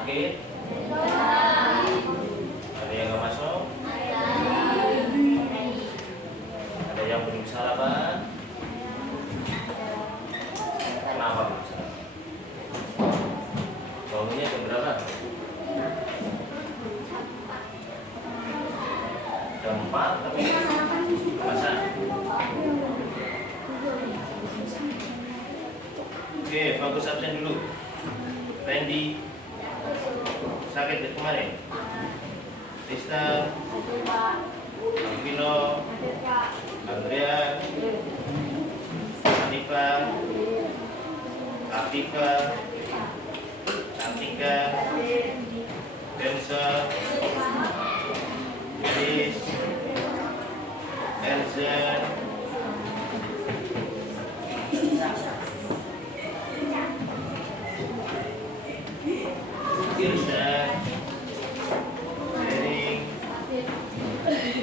sakit? Ada yang nggak masuk? Ada yang belum sarapan? Kenapa belum sarapan? Bangunnya jam berapa? Jam 4 tapi masa? Oke, bagus absen dulu. Randy sakit kemarin. Tristan, Vino, Andrea, Anifa, Afifa, Antika, Densa, Chris, Elza, Irsyad, Hering,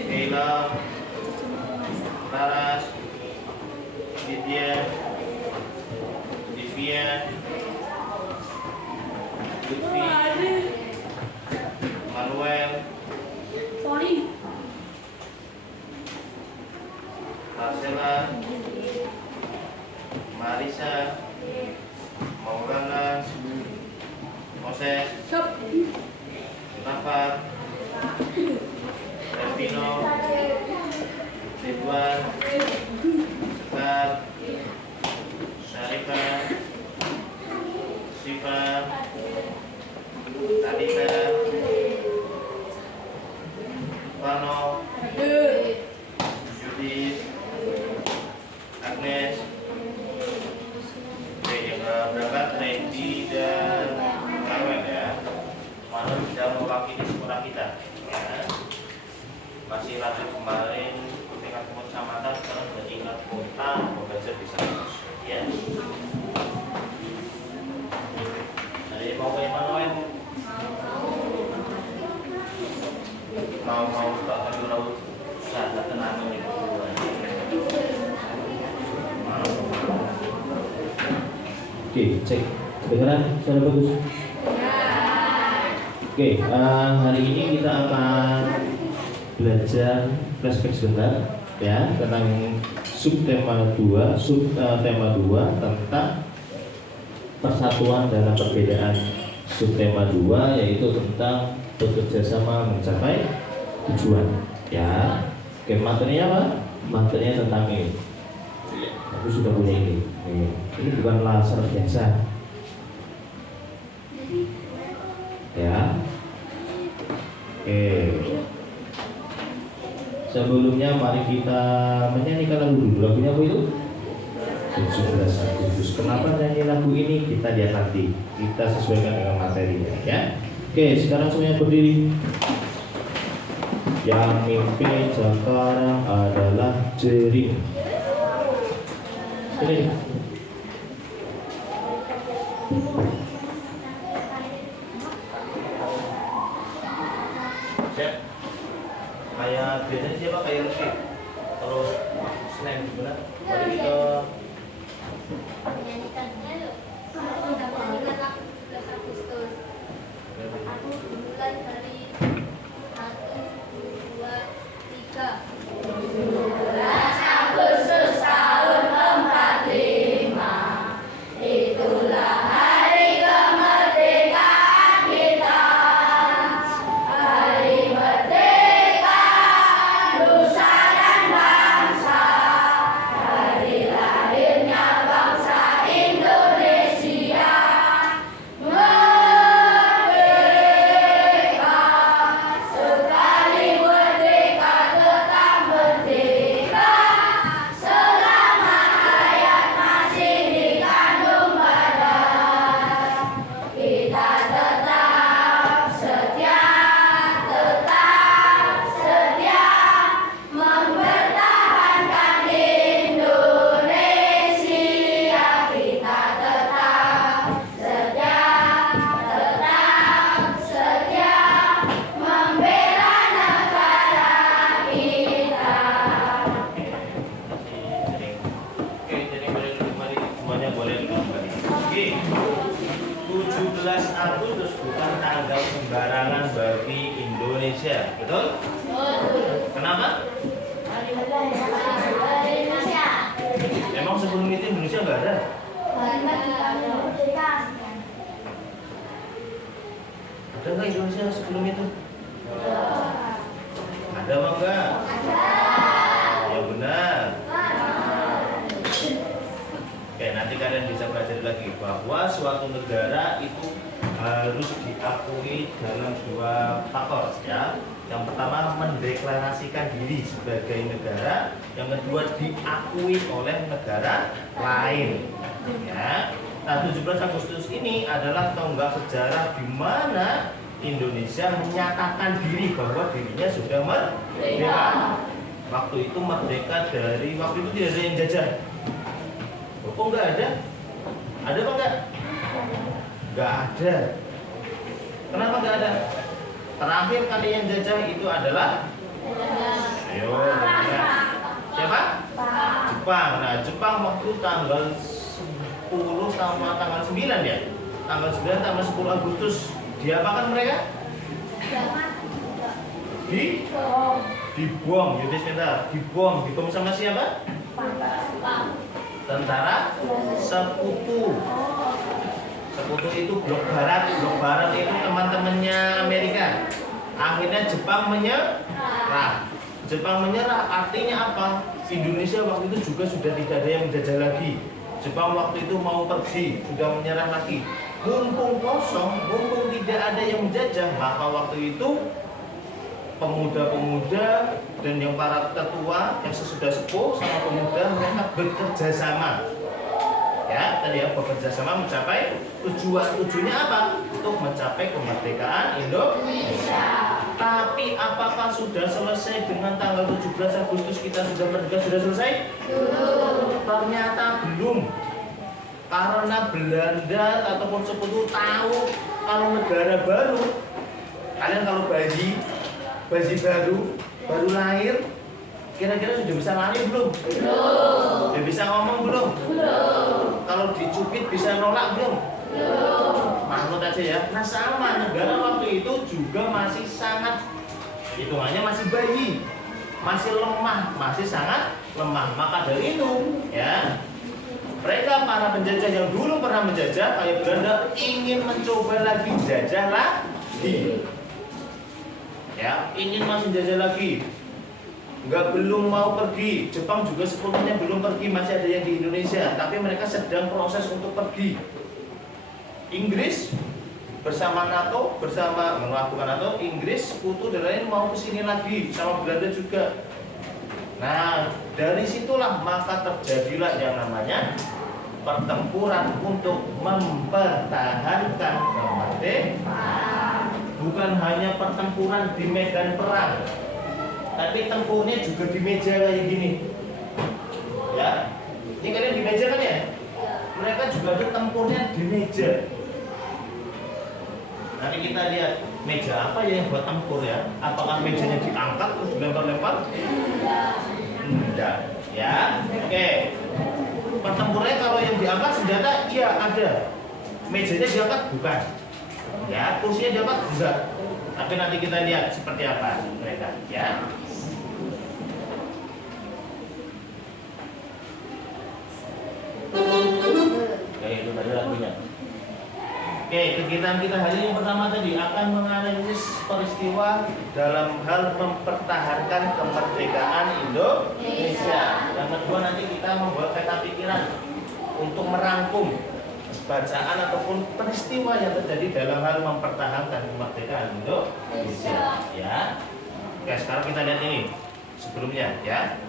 Kayla, Taras, Vidya, Divya, Lutfi, Manuel, Marcella, Marisa, Maulana, Moses, Nafar, Revino, Ridwan, Sekar, Syarifah, Siva, Talita, Pano, Judith, Agnes. Oke, yang berangkat Randy dan Carmen ya. Mana bisa mewakili sekolah kita ya. Masih lanjut kemarin tingkat kecamatan, sekarang sudah tingkat kota, belajar bisa terus ya. Ada yang mau ke Emmanuel? Mau tak akan laut sana tenang nih. Oke, cek kedengaran suara bagus. Oke, hari ini kita akan belajar flashback sebentar ya tentang subtema 2 tentang persatuan dalam perbedaan. Subtema 2 yaitu tentang bekerja sama mencapai tujuan ya. Oke, materinya apa? Materinya tentang ini. Aku sudah punya ini. Ini bukan laser biasa ya. Oke, sebelumnya mari kita menyanyikan lagu dulu. Lagunya apa itu? 17 Agustus. Kenapa nyanyi lagu ini? Kita lihat nanti. Kita sesuaikan dengan materinya ya. Oke, sekarang semuanya berdiri. Yang mimpi sekarang adalah jering. Ini. Siap. Kayak biasanya siapa? Kayak Lutfi. Terus Senin gimana? Mari kita menyanyikannya loh. Aku dapat dengan lagu 17 Agustus. Aku bulan dari 1, 2, 3. 17 Agustus tahun 45. Itulah hari kemerdekaan kita. Hari merdeka nusa dan bangsa. Hari lahir Agustus bukan tanggal sembarangan bagi Indonesia, betul? Kenapa? Emang sebelum itu Indonesia nggak ada? Ada nggak Indonesia sebelum itu? Ada apa enggak? Ya benar. Oke, nanti kalian bisa belajar lagi bahwa suatu negara itu harus diakui dalam dua faktor, ya. Yang pertama mendeklarasikan diri sebagai negara, yang kedua diakui oleh negara lain. Ya. Nah, 17 Agustus ini adalah tonggak sejarah di mana Indonesia menyatakan diri bahwa dirinya sudah merdeka. Waktu itu merdeka dari waktu itu tidak ada yang jajah. Kok nggak ada? Ada apa enggak? Nggak ada. Kenapa nggak ada? Terakhir kali yang jajah itu adalah ayo, siapa? Jepang. Nah, Jepang waktu tanggal 10 sama tanggal 9 ya. Tanggal 9 tanggal 10 Agustus diapakan mereka? Dibom, Yudis minta dibom sama siapa? Tentara Sekutu. Sekutu itu blok barat itu teman-temannya Amerika. Akhirnya Jepang menyerah. Jepang menyerah artinya apa? Indonesia waktu itu juga sudah tidak ada yang menjajah lagi. Jepang waktu itu mau pergi, sudah menyerah lagi. Mumpung kosong, mumpung tidak ada yang menjajah, maka waktu itu pemuda-pemuda dan yang para tetua yang sesudah sepuh sama pemuda mereka bekerja sama. Ya, tadi ya bekerja sama mencapai tujuannya apa? Untuk mencapai kemerdekaan Indonesia. Tapi apakah sudah selesai dengan tanggal 17 Agustus kita sudah merdeka? Sudah selesai? Ternyata belum. Karena Belanda ataupun Sekutu tahu kalau negara baru, kalian kalau bayi baru lahir, kira-kira sudah bisa lari belum? Belum. Sudah bisa ngomong belum? Belum. Kalau dicubit bisa nolak belum? Belum. Manut aja ya. Nah sama, negara waktu itu juga masih sangat, hitungannya masih bayi, masih lemah, masih sangat lemah. Maka dari itu, ya, mereka para penjajah yang dulu pernah menjajah kayak Belanda ingin mencoba lagi jajah lagi. Ya, ingin masih jajah lagi. Belum mau pergi. Jepang juga sepenuhnya belum pergi, masih ada yang di Indonesia, tapi mereka sedang proses untuk pergi. Inggris bersama NATO, bukan NATO, Inggris, Sekutu dan lain mau kesini lagi, sama Belanda juga. Nah, dari situlah maka terjadilah yang namanya pertempuran untuk mempertahankan kemerdekaan. Bukan hanya pertempuran di medan perang, tapi tempurnya juga di meja kayak gini. Ya, ini kalian di meja kan ya? Mereka juga ada tempurnya di meja. Nanti kita lihat meja apa ya yang buat tempur ya? Apakah mejanya diangkat terus dilempar-lempar? Tidak. Ya, oke. Pertempurannya kalau yang diangkat senjata, iya ada. Mejanya diangkat bukan. Ya, kursinya diangkat enggak. Tapi nanti kita lihat seperti apa mereka. Ya. Oke, itu tadi lagunya. Oke, kegiatan kita hari ini pertama tadi akan menganalisis peristiwa dalam hal mempertahankan kemerdekaan Indonesia. Yang kedua nanti kita membuat peta pikiran untuk merangkum bacaan ataupun peristiwa yang terjadi dalam hal mempertahankan kemerdekaan Indonesia. Ya. Oke, sekarang kita lihat ini sebelumnya ya.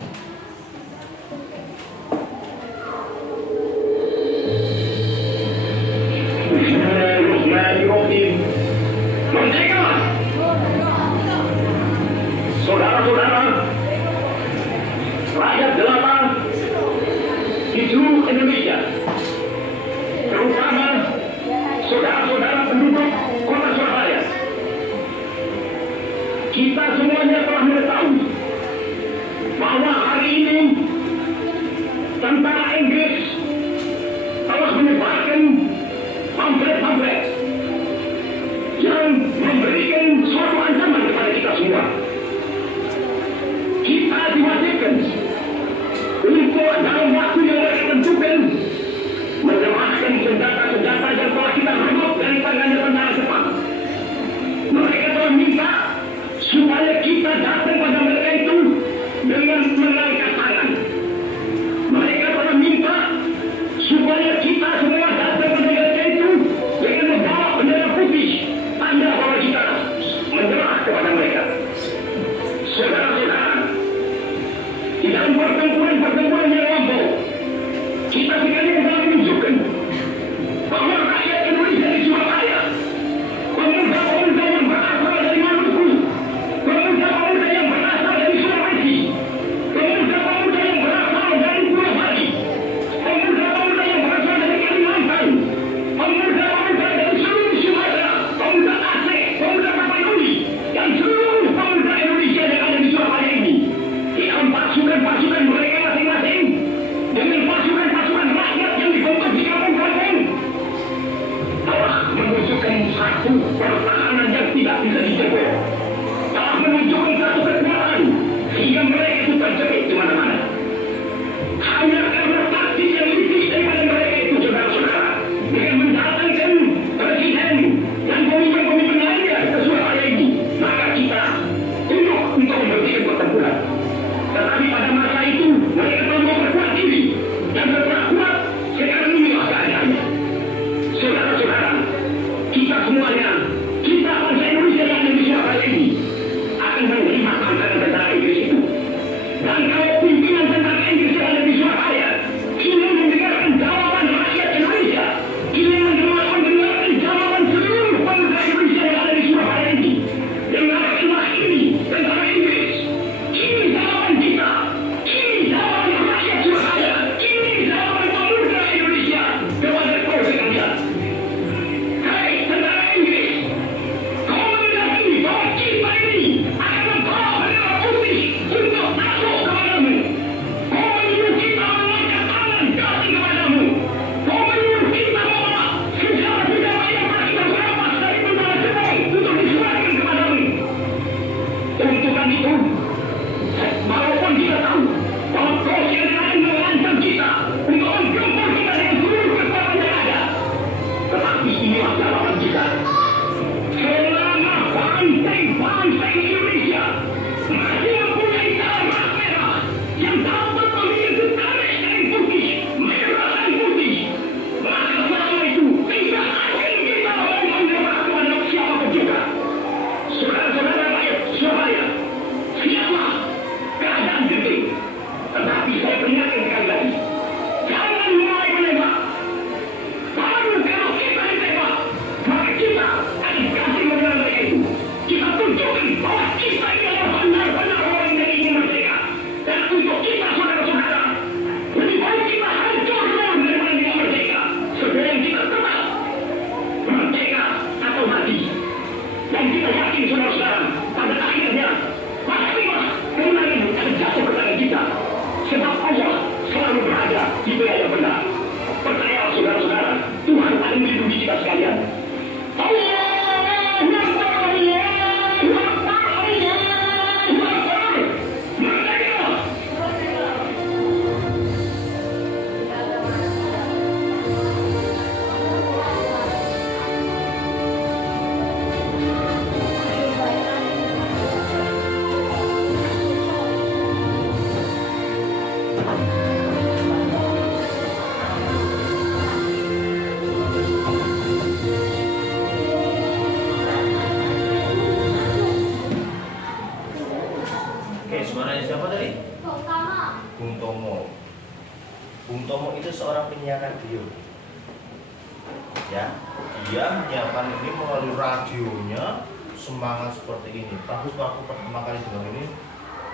Merdeka! Saudara-saudara, rakyat jelata di seluruh Indonesia, terutama saudara-saudara penduduk kota Surabaya, kita semuanya telah mengetahui bahwa hari ini tentara Inggris telah menyebarkan pamflet-pamflet memberikan suatu ancaman kepada kita semua. Kita diwajibkan untuk dalam waktu yang mereka tentukan menyerahkan senjata-senjata yang telah kita rebut dari tangannya tentara Jepang. Mereka telah minta supaya kita datang pada mereka itu dengan mengangkat tangan. Mereka telah minta supaya kita semua datang pada mereka itu dengan membawa bendera putih, tanda bahwa kita menyerah kepada mereka. Saudara-saudara, di dalam pertempuran yang lampau, kita sekali telah menunjukkan bahwa rakyat Indonesia di Surabaya, pemuda-pemuda yang berasal dari Maluku, pemuda-pemuda yang berasal dari Sulawesi, pemuda-pemuda yang berasal dari Pulau Bali, pemuda-pemuda yang berasal dari Kalimantan, pemuda-pemuda dari seluruh Sumatera, pemuda Aceh, pemuda Tapanuli, dan seluruh pemuda Indonesia yang ada di Surabaya ini, di dalam pasukan-pasukan mereka masing-masing, dengan pasukan-pasukan rakyat yang dibentuk di kampung-kampung, telah menunjukkan satu pertahanan yang tidak bisa dijebol, telah menunjukkan satu kekuatan sehingga mereka itu terjepit di mana-mana. Hanya karena taktik yang licik daripada mereka itu, saudara-saudara, dengan mendatangkan presiden dan pemimpin-pemimpin lainnya ke Surabaya ini, maka kita tunduk untuk memberhentikan pertempuran. Tetapi pada masa itu mereka telah memperkuat diri, dan setelah kuat sekarang inilah keadaannya. Saudara-saudara, kita semuanya, kita bangsa Indonesia yang ada di Surabaya ini akan menerima tantangan tentara Inggris itu. Dan kalau pimpinan tentara Inggris yang ada di Surabaya ingin mendengarkan jawaban rakyat Indonesia, ingin mendengarkan jawaban seluruh bangsa Indonesia yang ada di Surabaya ini, dengan istilah ini tentara Inggris, ini jawaban kita, ini jawaban rakyat Surabaya, ini jawaban pemuda Indonesia kepada kau sekalian. Hai tentara Inggris, kau mengetahui bahwa kita ini akan membawa bendera putih untuk masuk kepadamu. Kau menyuruh kita mengangkat tangan datang kepadamu. Kau menyuruh kita membawa senjata-senjata yang telah kita rampas dari tentara Jepang untuk diserahkan kepadamu. Untukkan itu, walaupun kita tahu bahwa kau sekalian mengancam kita untuk menggempur kita dengan seluruh kekuatan yang ada, tetapi inilah jawaban kita. Selama banteng-banteng Indonesia masih mempunyai darah merah yang dapat memiliki garis dari putih, merah dan putih, maka selama itu tidak akan kita mau menyerah kepada siapapun juga. Saudara-saudara rakyat Surabaya, siaplah keadaan genting. Tetapi saya peringatkan sekali lagi, jangan mulai menembak. Baru kalau kita ditembak, maka kita akan kasih modal mereka itu. Kita tunjukkan bahwa kita ini adalah benar-benar orang yang ingin merdeka. Dan untuk kita, saudara-saudara, lebih baik kita hancur dulu daripada tidak merdeka. Sebelum kita tetap merdeka atau mati. Dan kita yakin, saudara-saudara, pada akhirnya pastilah kemenangan akan jatuh ke tangan kita. Sebab Allah selalu berada di pihak yang benar. Percayalah, saudara-saudara, Tuhan akan melindungi kita sekalian. Allah Akbar, Allahu Akbar, Allahu Akbar. Merdeka! Oke, suaranya siapa tadi? Pertama, Bung Tomo. Bung Tomo itu seorang penyiar radio. Ya, dia menyiapkan ini melalui radionya semangat seperti ini. Bagus, aku pertama kali dengar ini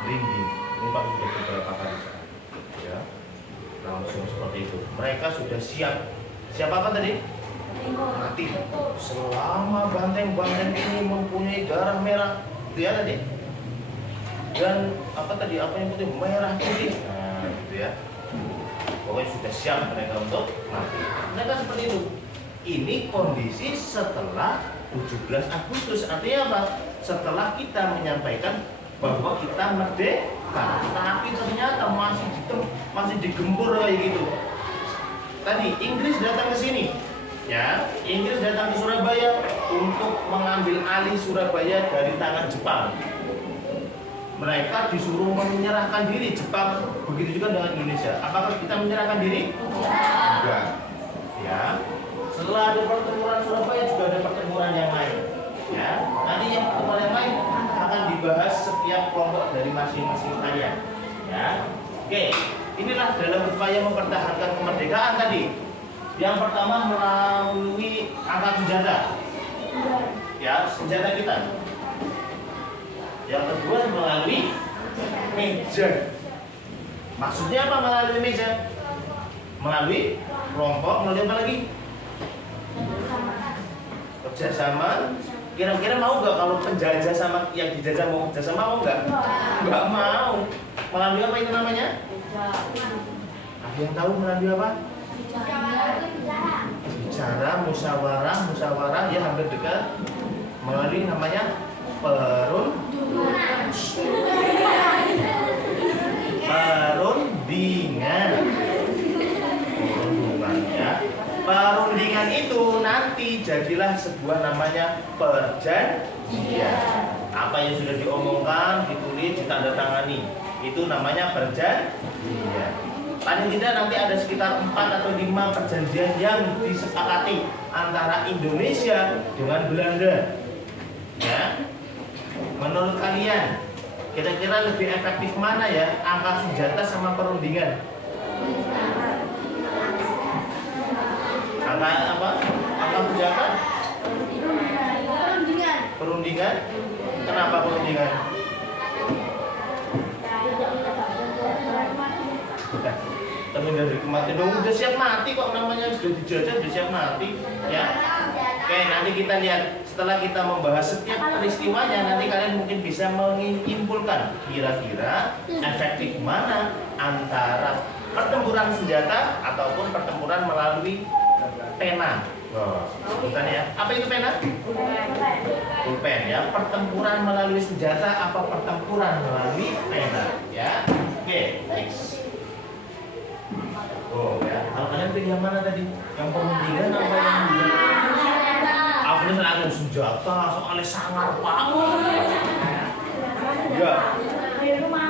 merinding. Ini Pak sudah beberapa kali sekali. Ya, langsung seperti itu. Mereka sudah siap. Siapa apa tadi? Mati. Selama banteng-banteng ini mempunyai darah merah, dia tadi. Dan apa tadi, apa yang putih, merah putih, nah gitu ya, pokoknya sudah siap mereka untuk mati. Mereka seperti itu. ini kondisi setelah 17 Agustus. Artinya apa? Setelah kita menyampaikan bahwa kita merdeka, tapi ternyata masih digempur kayak gitu. Tadi Inggris datang ke sini, ya, Inggris datang ke Surabaya untuk mengambil alih Surabaya dari tangan Jepang. Mereka disuruh menyerahkan diri, Jepang, begitu juga dengan Indonesia. Apakah kita menyerahkan diri? Enggak. Ya. Setelah ada pertempuran Surabaya juga ada pertempuran yang lain. Ya. Nanti yang pertempuran yang lain akan dibahas setiap kelompok dari masing-masing kalian. Ya. Oke. Inilah dalam upaya mempertahankan kemerdekaan tadi. Yang pertama melalui angkat senjata. Ya, senjata kita. Yang kedua melalui meja. Maksudnya apa melalui meja? Melalui kelompok, melalui apa lagi? Kerjasama. Kira-kira mau nggak kalau penjajah sama yang dijajah mau kerjasama, mau nggak? Nggak mau. Melalui apa itu namanya? Ada yang tahu melalui apa? Bicara, musyawarah, ya hampir dekat. Melalui namanya perundingan. Ya. Perundingan itu nanti jadilah sebuah namanya perjanjian. Apa yang sudah diomongkan, ditulis, ditandatangani, itu namanya perjanjian. Paling tidak nanti ada sekitar 4 atau 5 perjanjian yang disepakati antara Indonesia dengan Belanda. Ya. Menurut kalian, kira-kira lebih efektif mana ya, angkat senjata sama perundingan? Angkat apa? Angkat senjata? Perundingan? Kenapa perundingan? Temen dari kematian, udah siap mati kok, namanya sudah dijajah, sudah siap mati, ya. Oke, nanti kita lihat setelah kita membahas setiap peristiwanya, nanti kalian mungkin bisa menyimpulkan kira-kira efektif mana antara pertempuran senjata ataupun pertempuran melalui pena. Bukan ya? Apa itu pena? Pulpen ya. Pertempuran melalui senjata apa pertempuran melalui pena? Ya. Oke, next. Oh ya, kalau kalian pilih yang mana tadi? Yang perundingan apa yang aku ini senang senjata, soalnya sangar banget. Ya,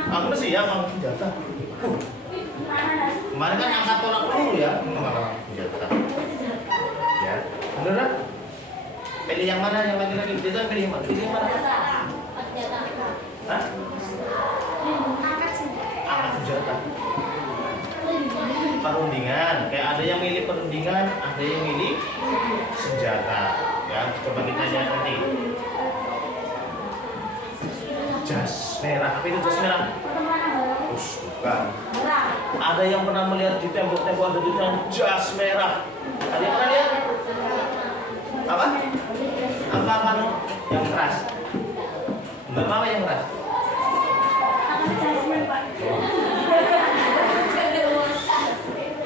aku sih ya kalau senjata. Kemarin kan angkat tolak peluru ya, malah senjata. Ya, beneran? Pilih yang mana yang laki-laki? Kita pilih yang mana? Pilih yang mana? Hah? Angkat senjata. Perundingan, kayak ada yang milih perundingan, ada yang milih senjata. Ya, coba kita lihat nanti. Jas merah, apa itu jas merah? Bukan. Ada yang pernah melihat di tembok-tembok ada tulisan jas merah? Ada yang pernah lihat? Apa? Apa yang keras? Enggak apa yang keras?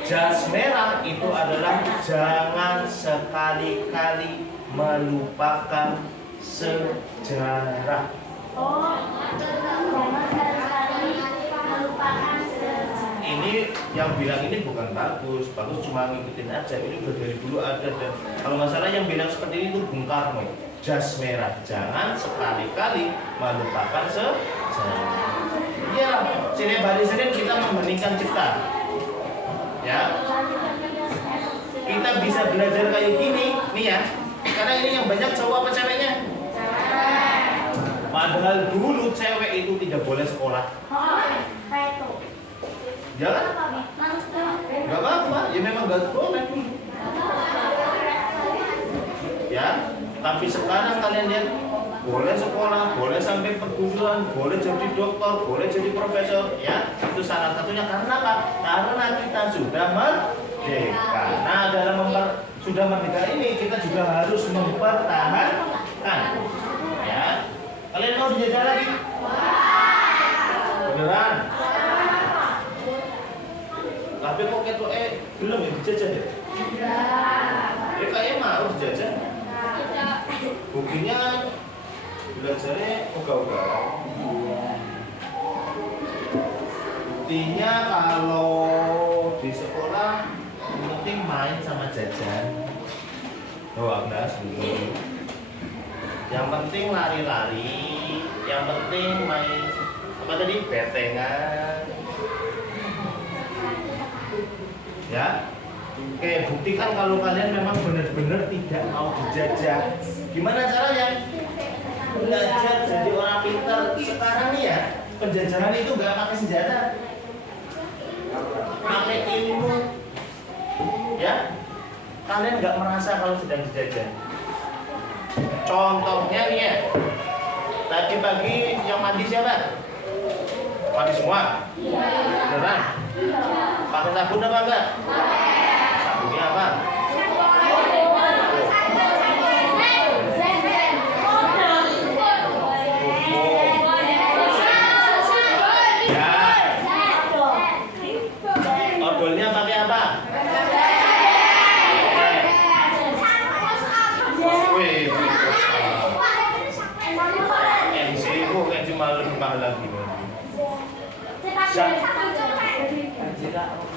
Jas merah itu adalah jangan sekali-kali melupakan sejarah. Ini yang bilang ini bukan bagus cuma ngikutin aja. Ini udah dari dulu ada, dan kalau nggak salah yang bilang seperti ini itu Bung Karno. Jas merah, jangan sekali-kali melupakan sejarah. Iya, sini barisan kita membeningkan cipta. Ya, kita bisa belajar kayak gini nih ya, karena ini yang banyak cowok apa ceweknya? Padahal dulu cewek itu tidak boleh sekolah. Jangan? Gak apa-apa, ya memang gak boleh. Ya, tapi sekarang kalian lihat, boleh sekolah, boleh sampai perguruan, boleh jadi dokter, boleh jadi profesor, ya. Itu salah satunya karena apa? Karena kita sudah merdeka. Nah, dalam sudah merdeka ini kita juga harus mempertahankan. Ya. Kalian mau dijajah lagi? Beneran? Tapi kok ketua belum ya dijajah ya? Ya kayaknya buktinya belajarnya ugal-ugalan. Buktinya kalau di sekolah yang penting main sama jajan. Oh, Agnes, yang penting lari-lari, yang penting main apa tadi, betengan. Ya, oke, buktikan kalau kalian memang benar-benar tidak mau dijajah. Gimana caranya? Belajar jadi orang pintar. Sekarang nih ya, penjajahan itu nggak pakai senjata, pakai ilmu. Ya, kalian nggak merasa kalau sedang dijajah. Contohnya nih ya, tadi pagi yang mandi siapa? Mandi semua? Beneran? Pakai sabun apa enggak? Sabunnya apa? Odolnya pakai apa? Wih, MC kok kayak cuma lebih lagi.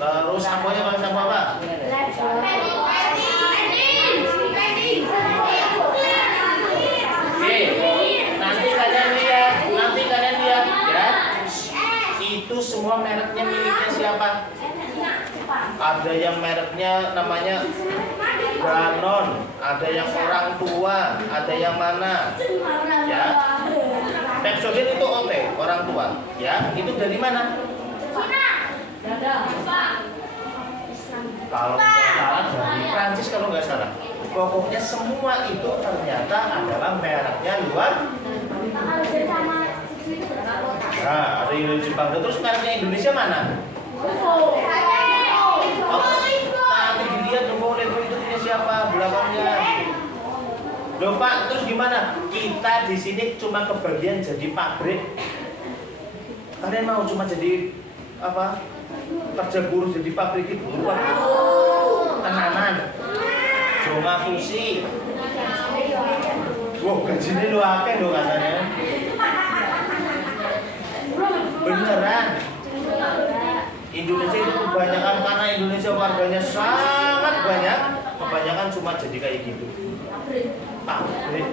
Terus samponya pakai sampo apa? Oke, nanti kalian lihat ya. Itu semua mereknya miliknya siapa? Ada yang mereknya namanya Danone, ada yang orang tua, ada yang mana? Ya. Pepsodent itu OT, orang tua. Ya, itu dari mana? Kalau nggak salah dari Prancis kalau nggak salah. Pokoknya semua itu ternyata adalah mereknya luar. Nah, ada Indonesia Jepang. Terus mereknya Indonesia mana? Nanti dilihat dong logo itu punya siapa belakangnya. Loh Pak, terus gimana? Kita di sini cuma kebagian jadi pabrik. Kalian mau cuma jadi apa? Kerja buruh jadi pabrik itu. Tenanan. Cuma fusi. Wah, gajinya lu akeh loh katanya. Beneran. Indonesia itu kebanyakan karena Indonesia warganya sangat banyak, kebanyakan cuma jadi kayak gitu. Pabrik.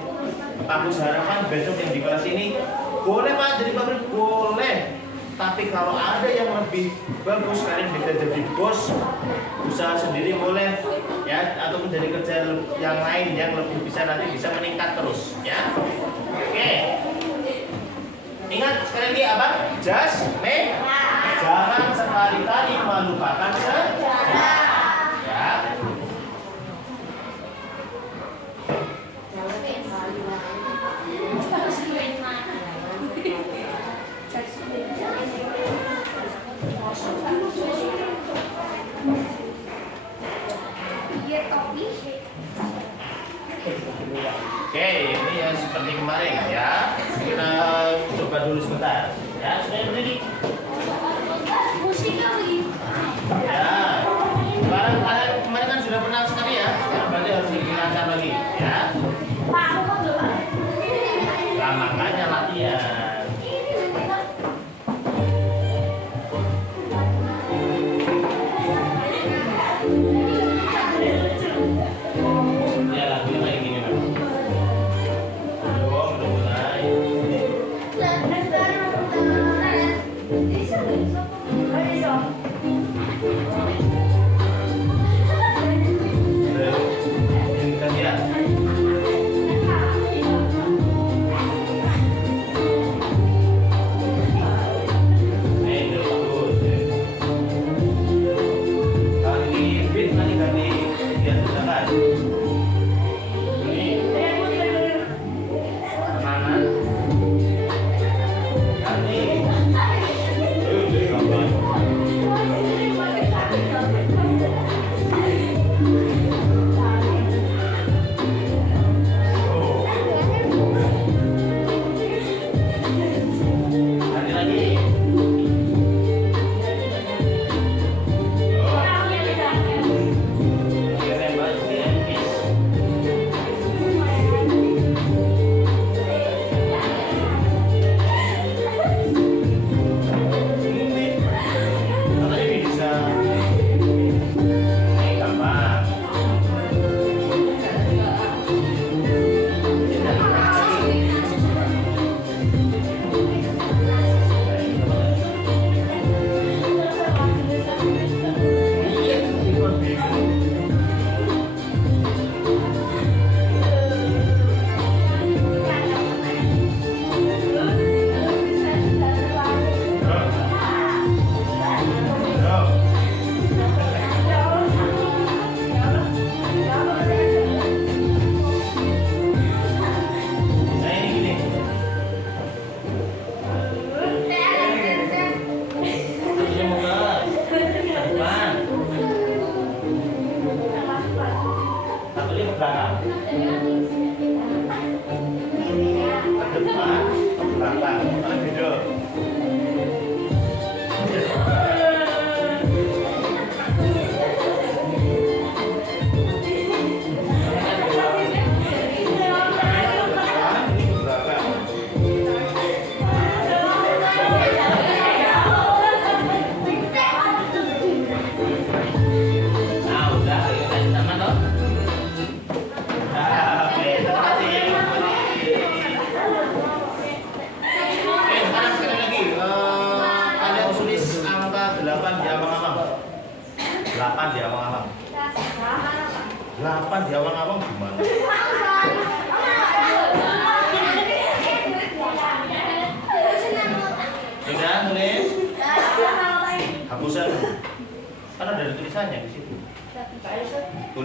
Aku harapan besok yang di kelas ini boleh Pak jadi pabrik, boleh. Tapi kalau ada yang lebih bagus, kalian bisa jadi bos, usaha sendiri boleh, ya, atau menjadi kerja yang lain yang lebih bisa nanti bisa meningkat terus, ya. Oke. Ingat sekali lagi apa? Jangan sekali-kali melupakan sejarah. Ya. Oke, ini yang seperti kemarin ya. Kita coba dulu sebentar. Ya, sudah berdiri. Ya. Kemarin kan sudah pernah sekali ya. Sekarang berarti harus dilancar lagi, ya. Nah, makanya latihan.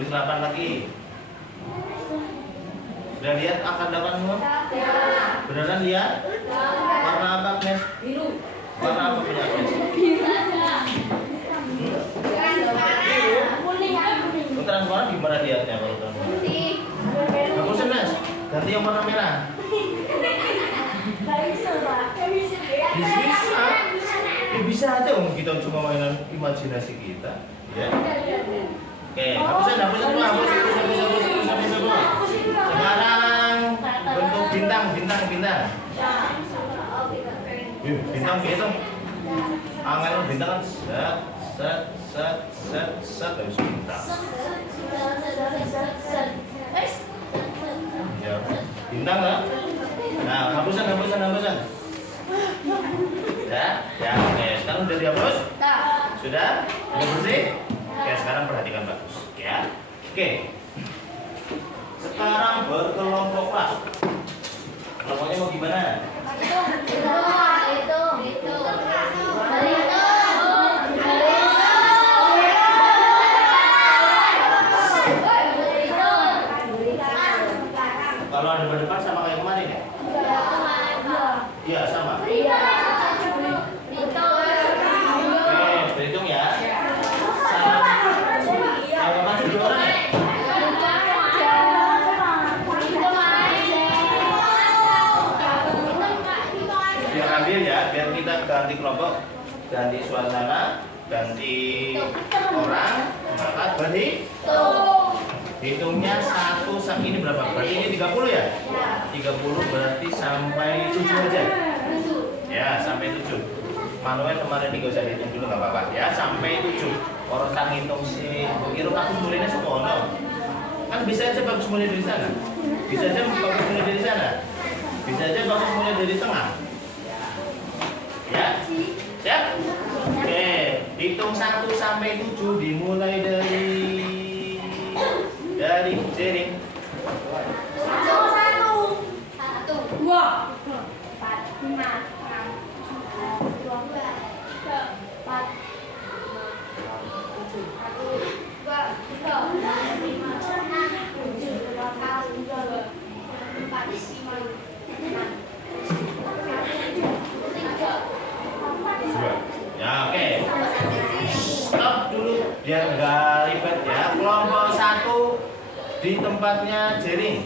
tulis 8 lagi. Sudah lihat akar 8 semua? Beneran lihat? Warna apa, Agnes? Biru. Warna apa punya Agnes? Kalau transparan gimana lihatnya kalau transparan? Bagus Agnes, ganti yang warna merah. Bisa. Bisa aja om, kita cuma mainan imajinasi kita, ya. Oke, hapusin semua, hapusin. Sekarang bentuk bintang. Bintang hitung. Angel bintang kan set harus bintang. Ya, bintang lah. Nah, hapusan. Ya, oke. Sekarang udah dihapus? Sudah? Udah bersih? Oke, sekarang perhatikan bagus, ya. Oke. Sekarang berkelompok kelas. Kelompoknya mau gimana? Kalau ada berdepan sama kayak kemarin ya? Iya, sama. Oke, berhitung ya. Sama masuk 2 orang ya? Biar ambil ya, biar kita ganti kelompok, ganti suasana, ganti orang, maka berhitung. Hitungnya 1 sampai ini berapa? Berarti ini 30 ya? 30 berarti sampai 7 aja. Ya, sampai 7. Manuel kemarin ini gak usah dihitung dulu, gak apa-apa ya, sampai 7. Orang tak ngitung sih, kira aku mulainya sekolah. Kan bisa aja bagus mulai dari sana. Bisa aja bagus mulai dari sana. Bisa aja bagus mulai dari tengah. Ya? Siap? Oke, hitung 1 sampai 7 dimulai dari jering. 2. Ya, oke. Stop dulu biar nggak ribet ya. Kelompok 1 di tempatnya jering.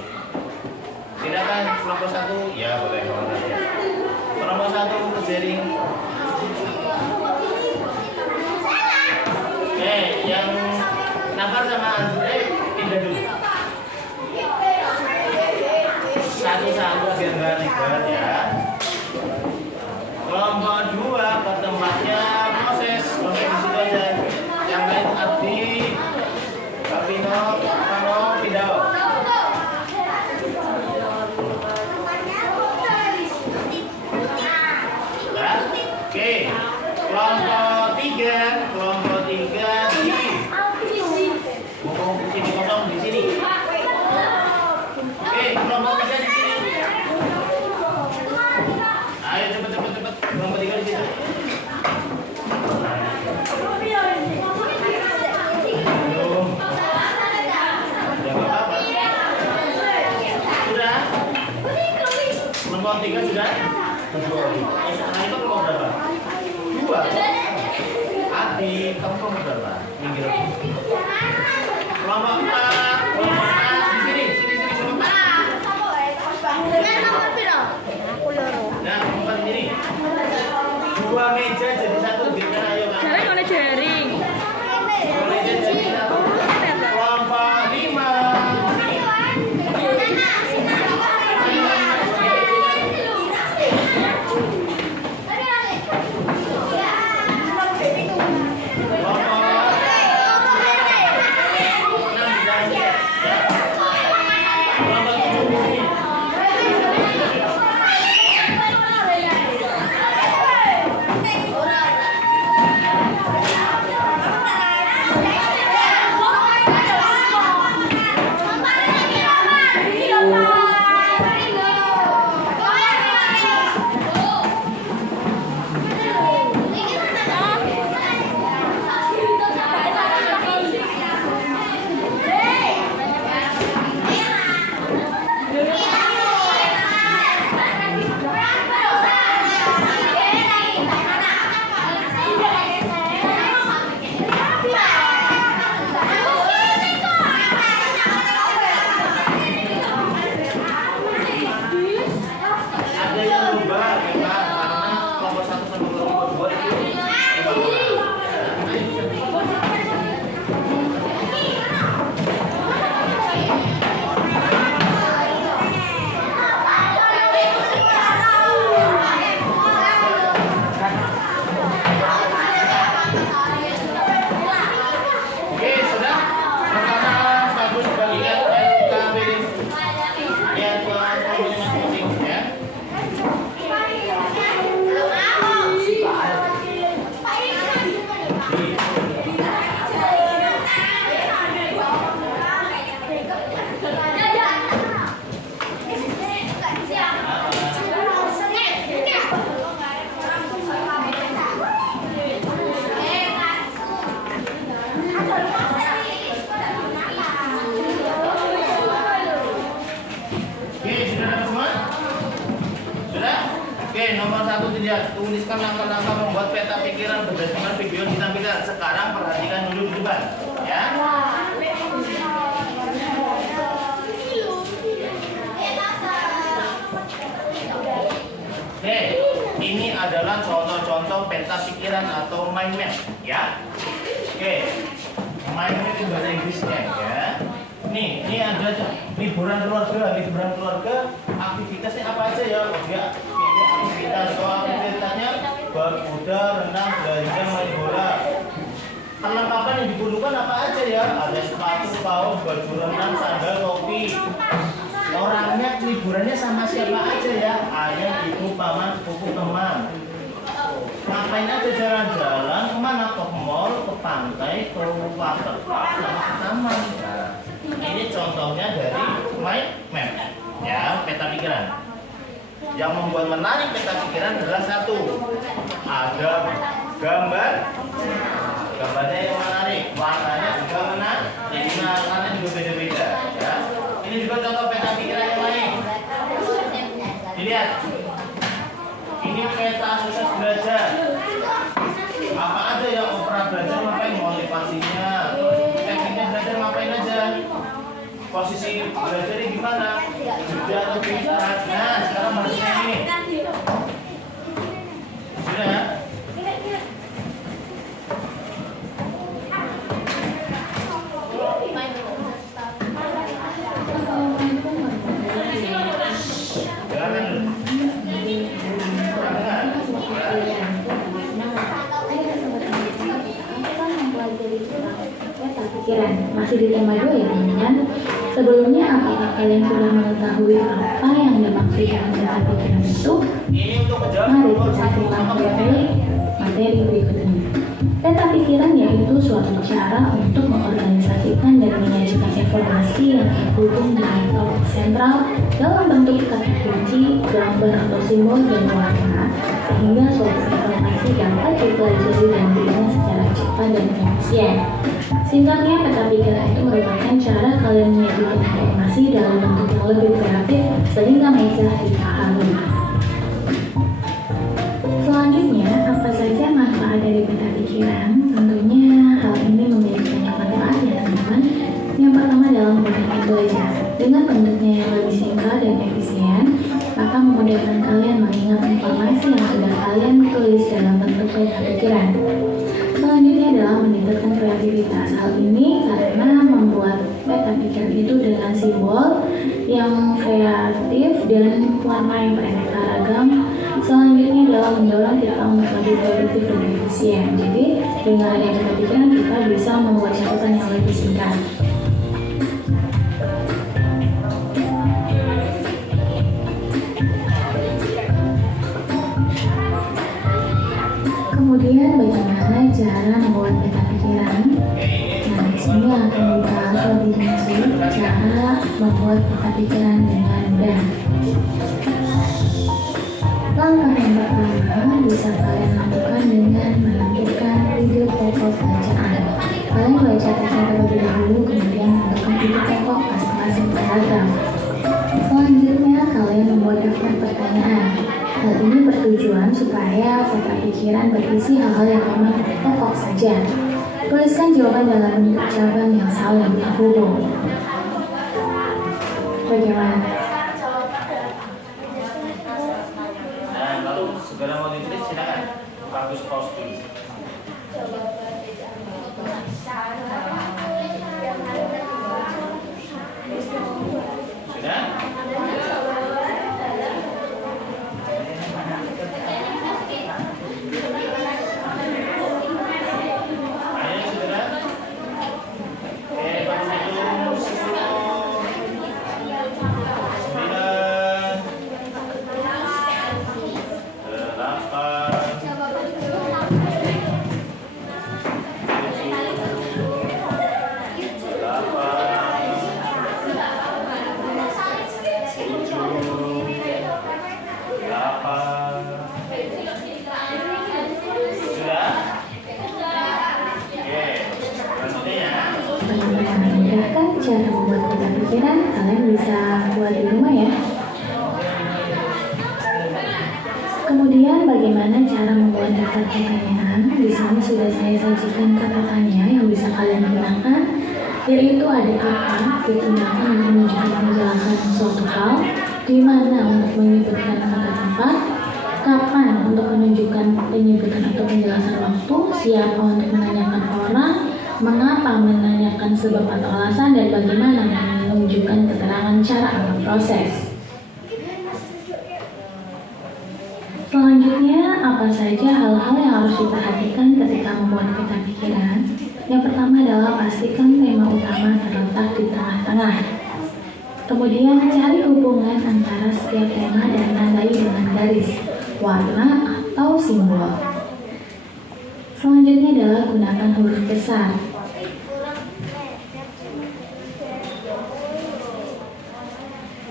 Silakan kelompok 1. Ya, boleh kelompok 1 ke jering. Oke, yang Nafar sama Andre pindah dulu. Satu-satu biar nggak ribet ya. Kelompok 2 ke tempatnya Moses. Moses di situ aja. Yang lain Abdi, Kapino, Kano, pindah. Oke, kelompok 3 di buku sini kosong di sini. Oke, kelompok 3 di sini. Ayo cepet. Kelompok 3 di sini. Belum. Ya nggak apa-apa. Sudah. Kelompok 3 sudah. Nah itu kelompok berapa? 2. Adi, kamu kelompok berapa? Minggir. Kelompok 4 di sini semua. Nah, kelompok di sini. 2 meja jadi 1 gimana ayo Kak? Jaring oleh jaring. 2 meja jadi 1. Kelompok 5. Kelompok 6 di dalam. Oke, nomor 1 dilihat. Tuliskan langkah-langkah membuat peta pikiran berdasarkan video yang ditampilkan. Sekarang perhatikan dulu di depan, ya. Oke, ini adalah contoh-contoh peta pikiran atau mind map, ya. Oke, mind map itu bahasa Inggrisnya, ya. Nih, ini ada liburan keluarga, aktivitasnya apa aja ya? Oh, dia aktivitasnya berkuda, renang, belanja, main bola. Perlengkapan yang diperlukan apa aja ya? Ada sepatu, kaos, baju renang, sandal, topi. Orangnya liburannya sama siapa aja ya? Ayah, ibu, paman, sepupu, teman. Ngapain aja jalan-jalan? Kemana? Ke mall, ke pantai, ke waterpark, sama ke taman. Nah, ini contohnya dari mind map, ya, peta pikiran. Yang membuat menarik peta pikiran adalah satu, ada gambar, gambarnya yang menarik, warnanya juga menarik, jadi warnanya juga beda-beda. Ya. Ini juga contoh peta pikiran yang lain. Dilihat, ini peta sukses belajar. Apa aja ya opera belajar, ngapain motivasinya, tekniknya belajar ngapain aja. Posisi belajarnya gimana? Sudah atau istirahat? Nah, sekarang bahasnya ini. Sudah? Masih di tema 2 ya teman-teman. Sebelumnya, apakah kalian sudah mengetahui apa yang dimaksud dengan peta pikiran itu? Mari kita simak materi berikut ini. Peta pikiran yaitu suatu cara untuk mengorganisasikan dan menyajikan informasi yang terhubung dengan topik sentral dalam bentuk kata kunci, gambar atau simbol dan warna, sehingga suatu informasi dapat dipelajari dan diingat secara cepat dan efisien. Singkatnya, peta pikiran itu merupakan cara kalian menyajikan informasi dalam bentuk yang lebih kreatif sehingga mudah dipahami. Selanjutnya, apa saja manfaat dari peta pikiran? Tentunya hal ini memiliki banyak manfaat ya teman-teman. Yang pertama dalam memudahkan belajar. Dengan bentuknya yang lebih singkat dan efisien, maka memudahkan kalian mengingat informasi yang sudah kalian tulis dalam bentuk peta pikiran. Selanjutnya adalah meningkatkan kreativitas. Hal ini karena membuat peta pikiran itu dengan simbol yang kreatif dan warna yang beraneka ragam. Selanjutnya adalah mendorong kita untuk lebih produktif dan efisien. Jadi dengan adanya peta pikiran kita bisa membuat catatan yang lebih singkat. Kemudian bagaimana cara membuat peta pikiran? Nah, di sini akan dibahas lebih lanjut cara membuat peta pikiran dengan mudah. Langkah yang pertama bisa kalian lakukan dengan menentukan ide pokok bacaan. Kalian baca teks terlebih dahulu, kemudian menentukan ide pokok masing-masing paragraf. Selanjutnya kalian membuat daftar pertanyaan. Hal ini bertujuan supaya peta pikiran berisi hal-hal yang memang pokok saja. Tuliskan jawaban dalam bentuk cabang yang saling terhubung. Bagaimana? Nah, kalau segera mau ditulis silakan. Bagus pause dulu. Sudah? cara membuat daftar pertanyaan. Di sini sudah saya sajikan kata-katanya yang bisa kalian gunakan, yaitu ada apa digunakan untuk menunjukkan penjelasan suatu hal, di mana untuk menyebutkan kata tempat, kapan untuk menunjukkan penyebutan atau penjelasan waktu, siapa untuk menanyakan orang, mengapa menanyakan sebab atau alasan, dan bagaimana menunjukkan keterangan cara atau proses. Selanjutnya, apa saja hal-hal yang harus diperhatikan ketika membuat peta pikiran? Yang pertama adalah pastikan tema utama terletak di tengah-tengah. Kemudian, cari hubungan antara setiap tema dan tandai dengan garis, warna, atau simbol. Selanjutnya adalah gunakan huruf besar.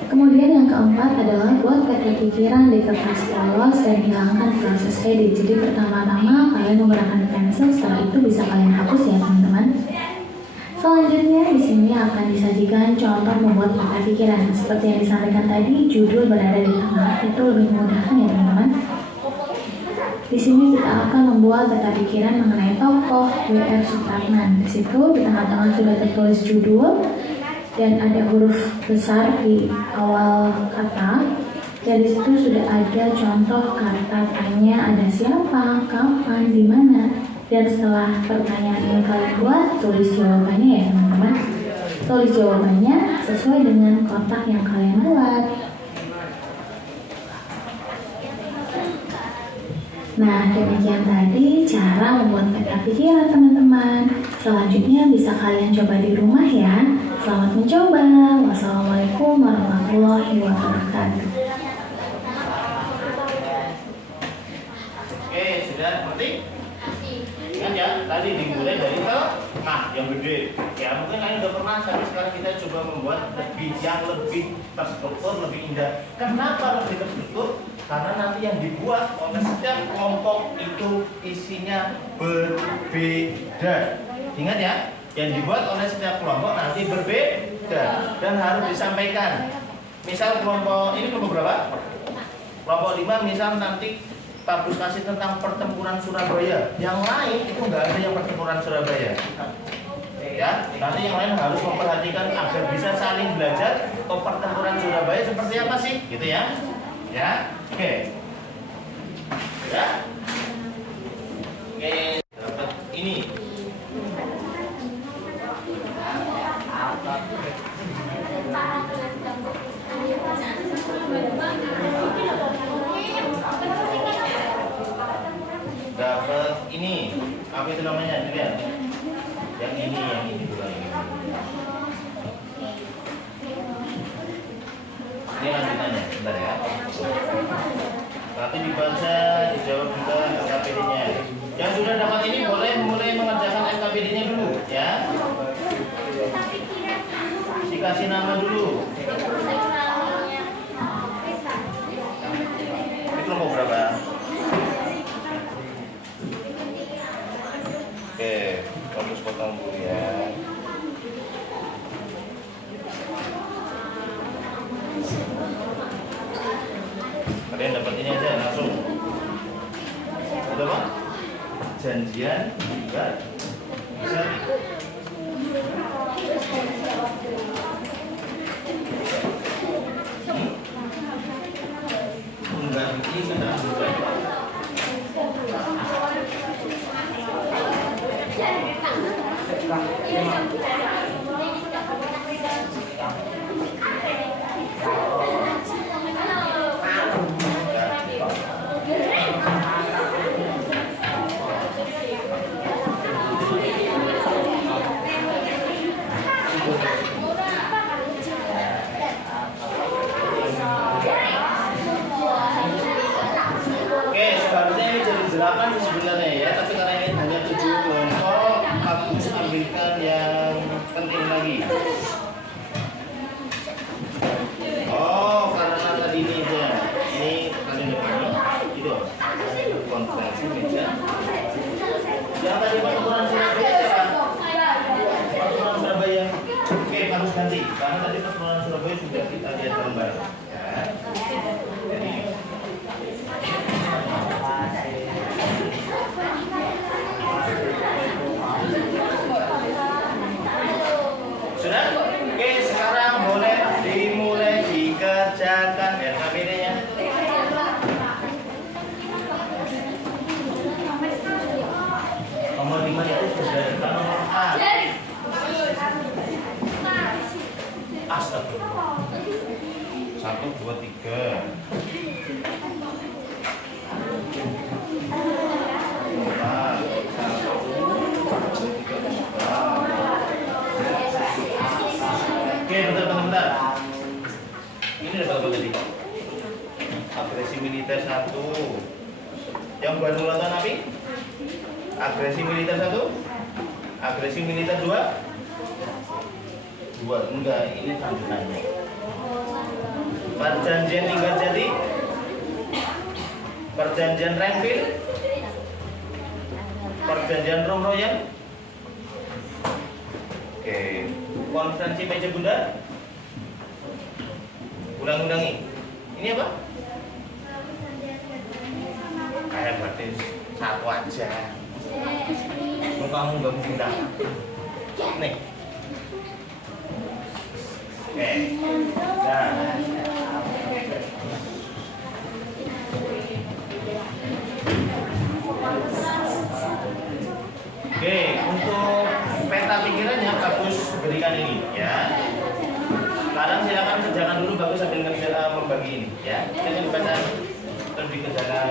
Kemudian yang keempat adalah buat peta pikiran di kertas polos dan hilangkan proses edit. Jadi pertama-tama kalian menggunakan pensil, setelah itu bisa kalian hapus ya teman-teman. Selanjutnya di sini akan disajikan contoh membuat peta pikiran. Seperti yang disampaikan tadi, judul berada di tengah, itu lebih memudahkan ya teman-teman. Di sini kita akan membuat peta pikiran mengenai tokoh W.R. Supratman. Di situ di tengah-tengah sudah tertulis judul dan ada huruf besar di awal kata. Dan di situ sudah ada contoh kata tanya, ada siapa, kapan, di mana. Dan setelah pertanyaan ini kalian buat, tulis jawabannya ya teman-teman. Tulis jawabannya sesuai dengan kotak yang kalian buat. Nah, demikian tadi cara membuat peta pikiran teman-teman. Selanjutnya bisa kalian coba di rumah ya. Selamat mencoba. Wassalamualaikum warahmatullahi wabarakatuh. Oke, sudah ngerti? Ingat ya, tadi dimulai dari tengah yang gede. Ya, mungkin kalian udah pernah, tapi sekarang kita coba membuat yang lebih terstruktur, lebih indah. Kenapa lebih terstruktur? Karena nanti yang dibuat oleh setiap kelompok itu isinya berbeda. Ingat ya, yang dibuat oleh setiap kelompok nanti berbeda dan harus disampaikan. Misal kelompok ini kelompok berapa? Kelompok 5 misal nanti Pak Bus kasih tentang pertempuran Surabaya. Yang lain itu nggak ada yang pertempuran Surabaya. Ya, nanti yang lain harus memperhatikan agar bisa saling belajar. Oh, pertempuran Surabaya seperti apa sih? Gitu ya. Ya, oke. Ya. Oke, dapat ini. Dapat ini. Apa itu namanya? Lihat. Yang ini bukan ini. Ini lanjutannya, bentar ya. Nanti dibaca, dijawab juga LKPD-nya. Yang sudah dapat ini boleh mulai mengerjakan LKPD-nya dulu, ya. Dikasih nama dulu. Ini kelompok berapa? Oke, fokus potong dulu ya. Kalian dapat ini aja langsung. Ada apa? Janjian juga bisa. Enggak, ini enggak bukan. Oke, seharusnya ini jadi 8 sebenarnya ya, tapi karena ini hanya 7 kelompok, aku ambilkan yang penting lagi. Oh, karena tadi ini aja. Ini kalian depannya itu konferensi meja. Yang tadi pertempuran Surabaya siapa? Pertempuran Surabaya. Oke, harus ganti karena tadi pertempuran Surabaya sudah kita lihat gambar. Ya. Jadi 2, 3. 4, 1, 2, 3, 4. Oke, bentar. Ini ada berapa tadi? Agresi militer 1. Yang baru nonton apa? Agresi militer 1. Agresi militer 2. Enggak, ini lanjutannya. Perjanjian Linggarjati. Perjanjian Renville. Perjanjian Romroyan. Oke, konferensi meja bundar. Ulang-ulangi. Ini apa? Kayak berarti satu aja. Kamu nggak mungkin dah. Nih. Oke. Nah. Oke, untuk peta pikirannya bagus berikan ini ya. Sekarang silakan kerjakan dulu bagus sambil membagi ini ya. Kita baca terus dikerjakan.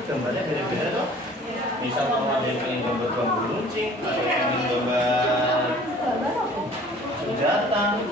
Gambarnya beda-beda tuh. Misal kalau ada yang ingin gambar bambu runcing, ada yang ingin gambar senjata.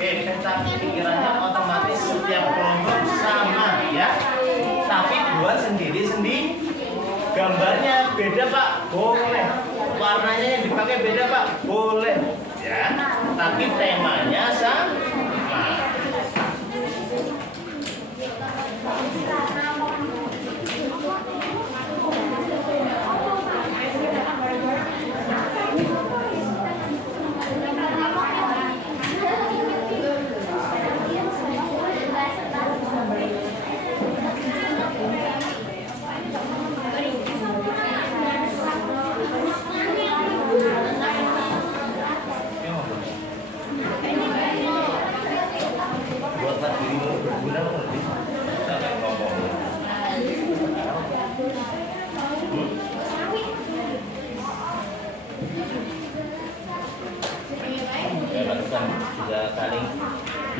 Peta pikirannya otomatis setiap kelompok sama ya, tapi buat sendiri-sendiri. Gambarnya beda Pak, boleh. Warnanya yang dipakai beda Pak, boleh ya, tapi temanya sama.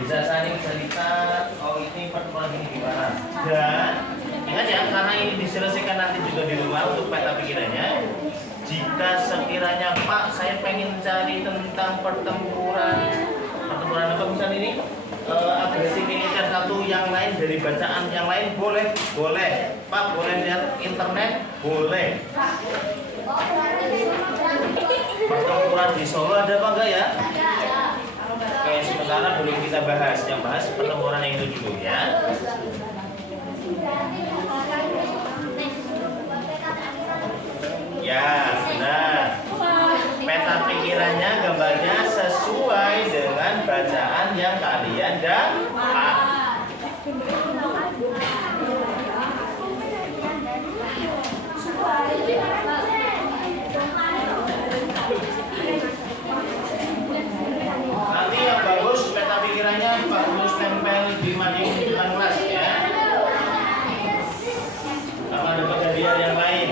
Bisa saling cerita, oh ini pertemuan ini gimana. Dan ingat ya, karena ini diselesaikan nanti juga di rumah untuk peta pikirannya. Jika sekiranya Pak, saya pengen cari tentang pertempuran apa misalnya ini, agresi militer satu yang lain dari bacaan yang lain, boleh Pak, boleh lihat internet, boleh. Pertempuran di Solo ada apa enggak ya? Oke, sementara belum kita bahas, yang bahas pertempuran yang itu dulu ya. Ya, benar. Peta pikirannya, gambarnya sesuai dengan bacaan yang kalian dapat. Nanti yang bagus peta pikirannya bagus tempel di mading depan kelas ya. Akan dapat hadiah yang lain.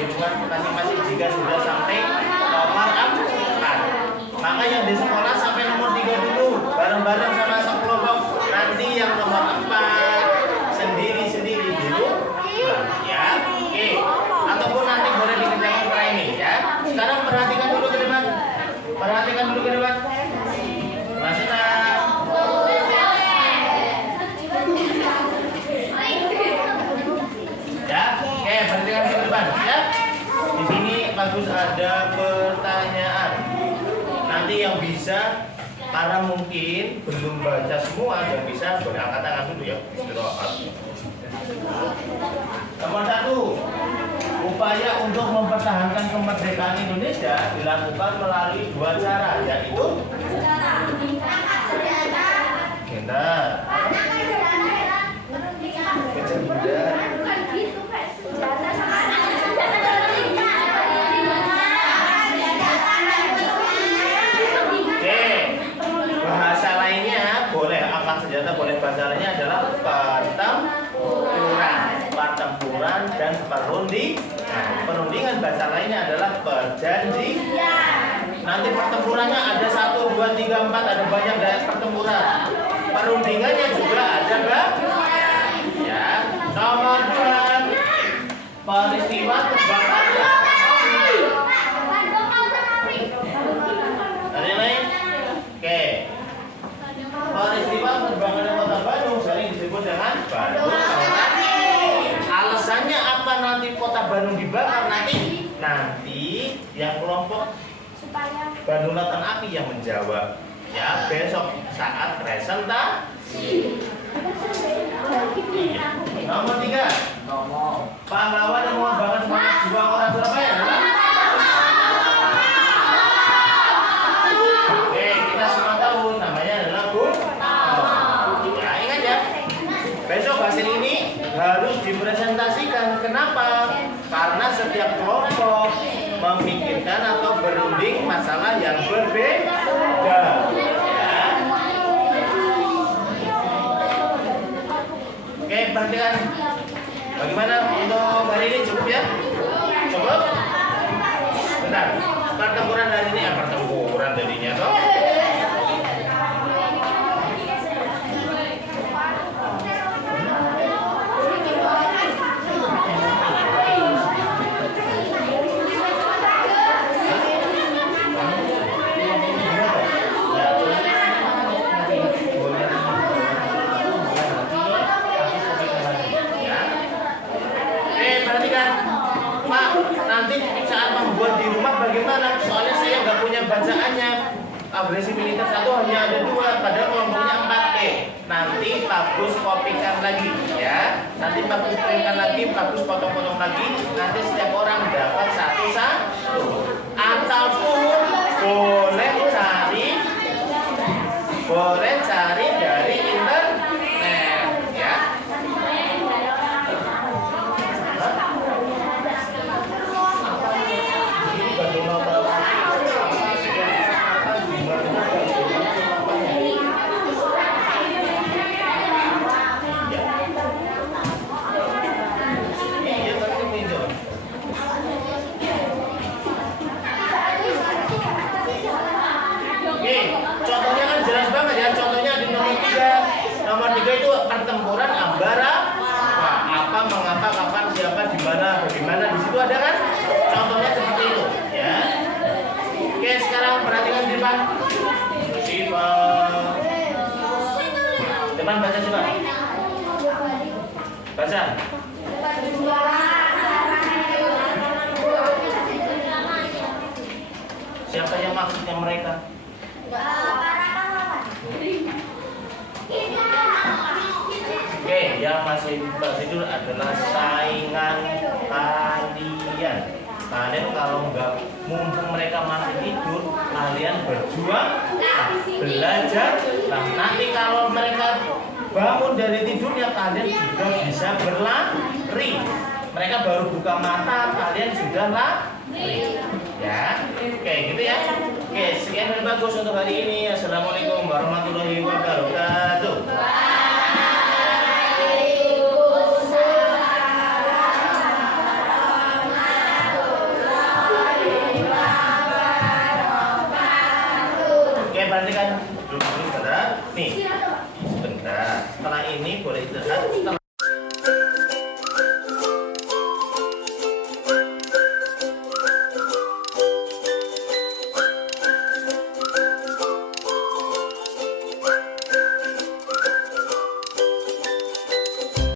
di rumah masing-masing jika sudah sampai nomor 4. Maka yang di sekolah sampai nomor 3 dulu, bareng-bareng sama sekelompok. Nanti yang nomor 4 sendiri-sendiri dulu, ya. Oke. Ataupun nanti boleh dikerjakan setelah ini, ya. Sekarang perhatikan dulu ke depan. Perhatikan dulu ke depan. Masih ya, oke, perhatikan ke depan, ya. Di sini bagus ada pertanyaan. Nanti yang bisa, karena mungkin belum baca semua, yang bisa berangkat tangan dulu ya. Istirahat. Nomor 1, upaya untuk mempertahankan kemerdekaan Indonesia dilakukan melalui 2 cara, yaitu bahasa lainnya boleh, angkat senjata boleh, bahasa lainnya adalah pertempuran dan perundingan bahasa lainnya adalah perjanjian. Nanti pertempurannya ada 1, 2, 3, 4, ada banyak dari pertempuran. Perundingannya juga ada ya. Nomor 2, peristiwa kebakaran. Ada yang lain? Oke. Peristiwa kebakaran Kota Bandung sering disebut dengan Bandung. Alasannya apa nanti Kota Bandung dibakar? Nanti yang kelompok Bandung Lautan Api yang menjawab, ya, besok saat presentasi. Nomor 3, pahlawan yang mengembangkan semangat juang orang Surabaya. Oke, kita semua tahu namanya adalah Bung Tomo. Ya, ingat ya. Besok hasil ini harus dipresentasikan. Kenapa? Karena setiap kelompok memikirkan atau berunding masalah yang berbeda. Ya. Oke, perhatikan. Bagaimana untuk hari ini, cukup ya? Cukup? Bentar. Pertempuran hari ini ya, pertempuran jadinya toh. Nanti saat membuat di rumah bagaimana? Soalnya saya nggak punya bacaannya. Agresi militer 1 hanya ada 2, padahal kelompoknya 4. Nanti bagus kopikan lagi, ya. Nanti bagus kopikan lagi, bagus potong-potong lagi. Nanti setiap orang dapat 1-1. Ataupun boleh cari dari internet, ya. Contohnya kan jelas banget ya. Contohnya di nomor 3. Nomor 3 itu pertempuran ambara apa, mengapa, kapan, siapa, di mana, bagaimana. Di situ ada kan? Contohnya seperti itu, ya. Oke, sekarang perhatikan di depan. Siapa? Depan baca coba. Baca. Siapa yang maksudnya mereka? Oke, yang masih tidur adalah saingan kalian. Kalian kalau nggak, mumpung mereka masih tidur, kalian berjuang, belajar. Nah, nanti kalau mereka bangun dari tidurnya, kalian sudah bisa berlari. Mereka baru buka mata, kalian sudah lari. Ya, oke, gitu ya. Oke, sekian dan bagus untuk hari ini. Assalamualaikum warahmatullahi wabarakatuh. perhatikan dulu sebentar. Nih, sebentar. Setelah ini boleh istirahat. Setelah